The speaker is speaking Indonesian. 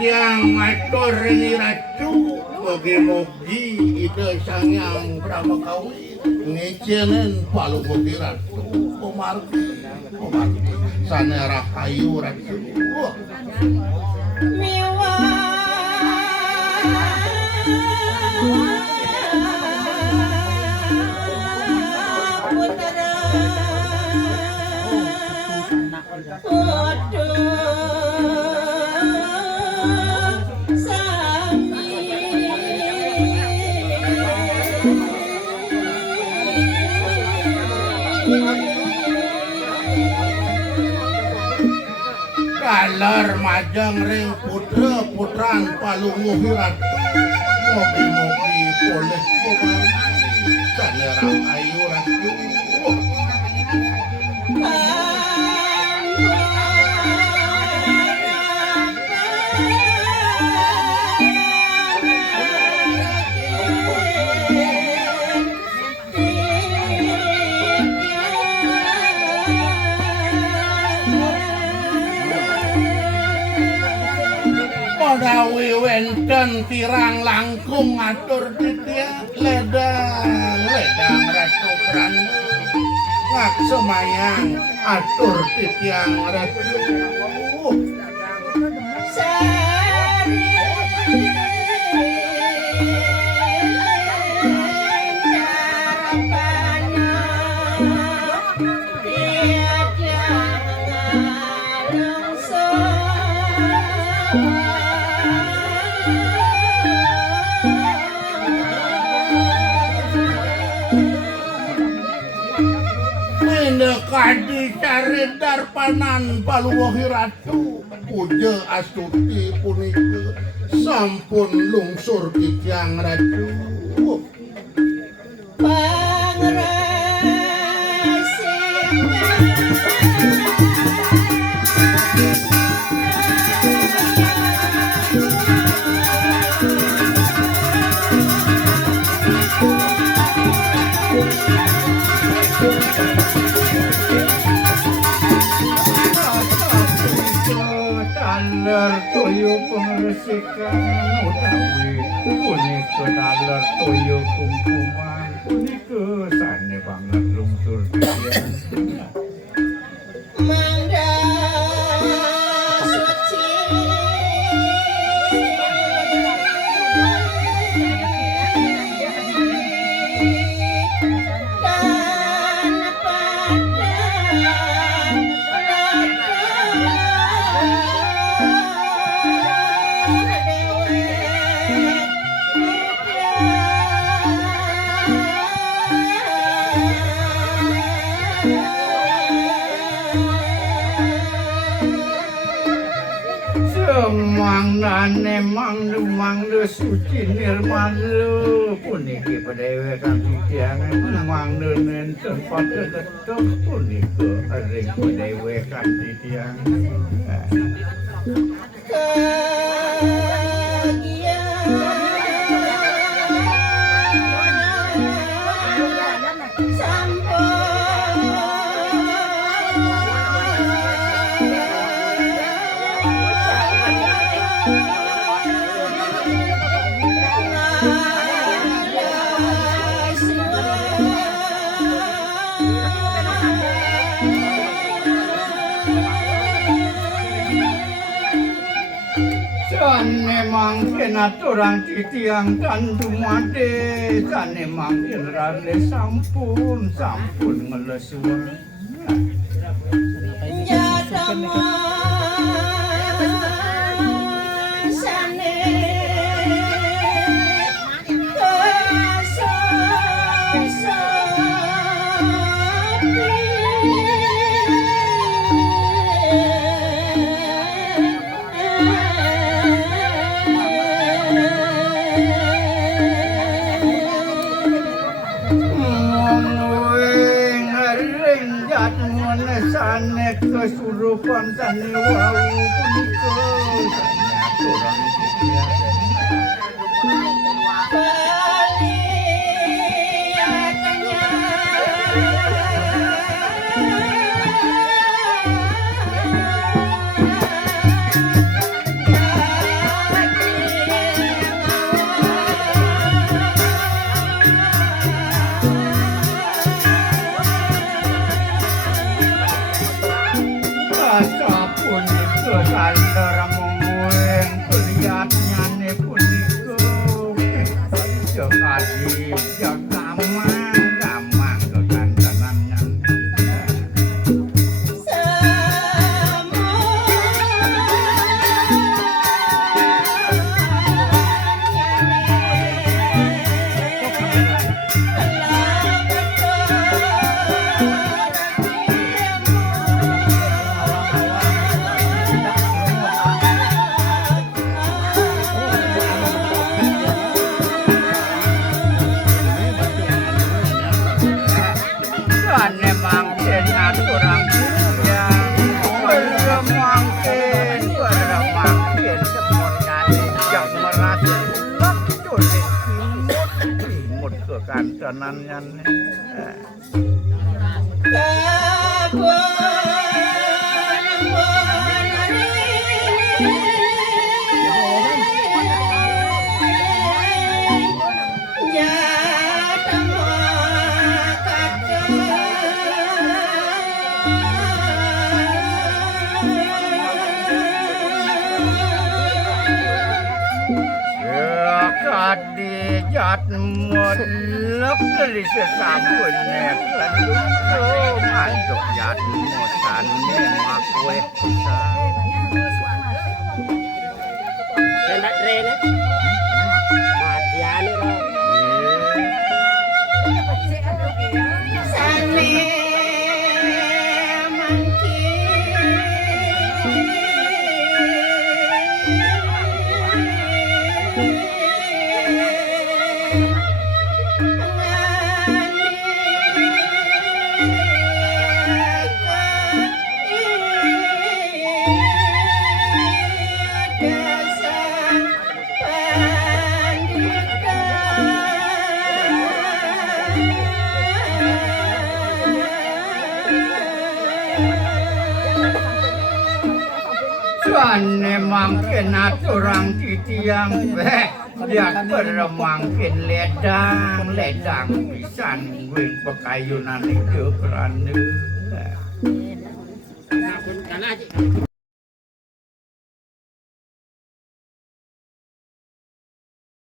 titiang matur ni ratu mogi-mogi ide sangyang Brahmakawi ngecenen palu mogi ratu komargi sanera kayu ratu miwa kalar majang ring putran palunguh ratu mogi-mogi boleh komargi sanera kayu ratu Dawi wenten tirang langkung ngatur titiang ledang ratu krana ngak semayang atur titiang ratu kadi caredar panan paluwohi ratu puja astuti punika sampun lungsur titiang ratu dalar toyo pengresikan utawi punika dalar toyo kumkuman punika sane banget lungsur titiang mangga suci Mangnane manglu suci nirmalu puniki padewekan titiang manglu nenten pada tetep puniki ring padewekan titiang Sane mangken aturang titiang kandumade sane mangken rale sampun ngelesuan Jatama sane sane kesurupan sane wau punika sane aturang titiang Kesadaran kuliahnya ne puniko Jokadi gamang kekancanannya Kan memang dengan orang yang beremangkin semuanya yang merasa lektur imut kekancanannya Kadijat mulek dari sesampun kan dulu masuk jat mutan makwe Kena rene. Matiane ra. Sane Tuan mangkin aturang titiang dia beremangkin ledang pisan wing pekayunan itu berani. Karena